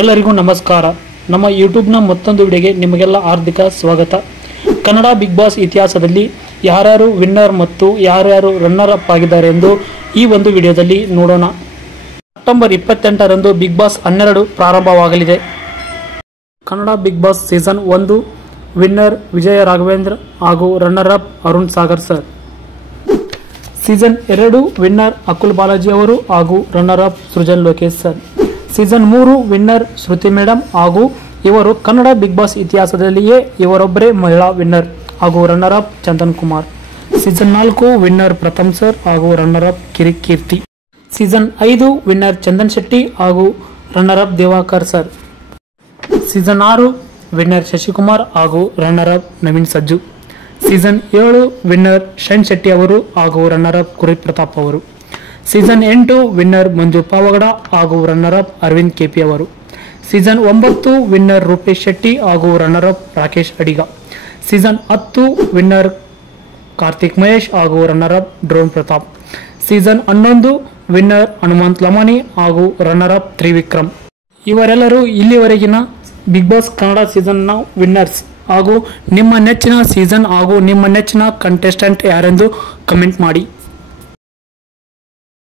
ಎಲ್ಲರಿಗೂ ನಮಸ್ಕಾರ. ನಮ್ಮ ಯೂಟ್ಯೂಬ್ನ ಮತ್ತೊಂದು ವಿಡಿಯೋಗೆ ನಿಮಗೆಲ್ಲ ಹಾರ್ದಿಕ ಸ್ವಾಗತ. ಕನ್ನಡ ಬಿಗ್ ಬಾಸ್ ಇತಿಹಾಸದಲ್ಲಿ ಯಾರ್ಯಾರು ವಿನ್ನರ್ ಮತ್ತು ಯಾರ್ಯಾರು ರನ್ನರ್ ಅಪ್ ಆಗಿದ್ದಾರೆ ಎಂದು ಈ ಒಂದು ವಿಡಿಯೋದಲ್ಲಿ ನೋಡೋಣ. ಸೆಪ್ಟೆಂಬರ್ 28ರಂದು ಬಿಗ್ ಬಾಸ್ 12 ಪ್ರಾರಂಭವಾಗಲಿದೆ. Kannada Bigg Boss season 1 winner Vijaya Raghavendra ಹಾಗೂ runner up Arun Sagar sir. Season 2 winner Akul Balaji ಅವರು ಹಾಗೂ runner up Srujan Lokesh sir. Season 3 winner Shruti madam ಹಾಗೂ ಇವರು ಕನ್ನಡ ಬಿಗ್ ಬಾಸ್ ಇತಿಹಾಸದಲ್ಲಿಯೇ ಇವರೊಬ್ಬರೇ ಮಹಿಳಾ ವಿನ್ನರ್ ಹಾಗೂ runner up Chandan Kumar. Season 4 winner Pratham sir ಹಾಗೂ runner up Kirik Keerthi. Season 5 winner Chandan Shetty ಹಾಗೂ runner up Diwakar sir. Season 6 winner Shashikumar ಹಾಗೂ ರನ್ನರ್ ಅಪ್ ನವೀನ್ ಸಜ್ಜು. ಸೀಸನ್ 7 ವಿನ್ನರ್ ಶೈನ್ ಶೆಟ್ಟಿ ಅವರು ಹಾಗೂ ರನ್ನರ್ ಅಪ್ ಕುರಿ ಪ್ರತಾಪ್ ಅವರು. ಸೀಸನ್ 8 ವಿನ್ನರ್ ಮಂಜು ಪಾವಗಡ ಹಾಗೂ ರನ್ನರ್ ಅಪ್ ಅರವಿಂದ್ ಕೆಪಿ ಅವರು. ಸೀಸನ್ 9 ವಿನ್ನರ್ ರೂಪೇಶ್ ಶೆಟ್ಟಿ ಹಾಗೂ ರನ್ನರ್ ಅಪ್ ರಾಕೇಶ್ ಅಡಿಗ. ಸೀಸನ್ 10 ವಿನ್ನರ್ ಕಾರ್ತಿಕ್ ಮಹೇಶ್ ಹಾಗೂ runner up drone Pratap. Season 11 winner Hanumanth Lamani ಹಾಗೂ ರನ್ನರ್ ಅಪ್ ತ್ರಿವಿಕ್ರಮ್. ಇವರೆಲ್ಲರೂ ಇಲ್ಲಿವರೆಗಿನ ಬಿಗ್ ಬಾಸ್ ಕನ್ನಡ ಸೀಸನ್ನ ವಿನ್ನರ್ಸ್. ಹಾಗೂ ನಿಮ್ಮ ನೆಚ್ಚಿನ ಸೀಸನ್ ಹಾಗೂ ನಿಮ್ಮ ನೆಚ್ಚಿನ ಕಂಟೆಸ್ಟೆಂಟ್ ಯಾರೆಂದು ಕಮೆಂಟ್ ಮಾಡಿ.